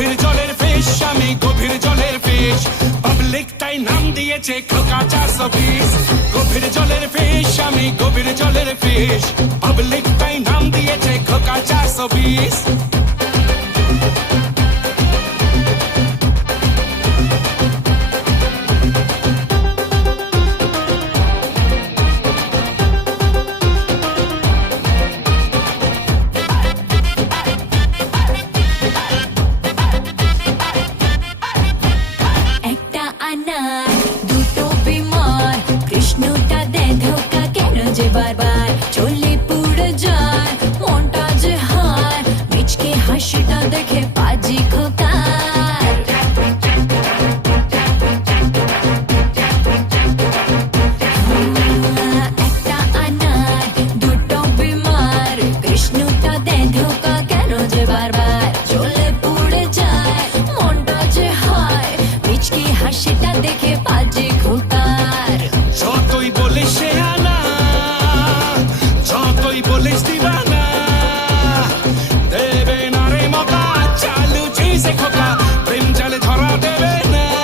গভীর জলের ফিশ, আমি গভীর জলের ফিশ, পাবলিক তাই নাম দিয়েছে খোকা 420। গভীর জলের ফিশ, আমি গভীর জলের ফিশ, পাবলিক তাই নাম দিয়েছে খোকা 420।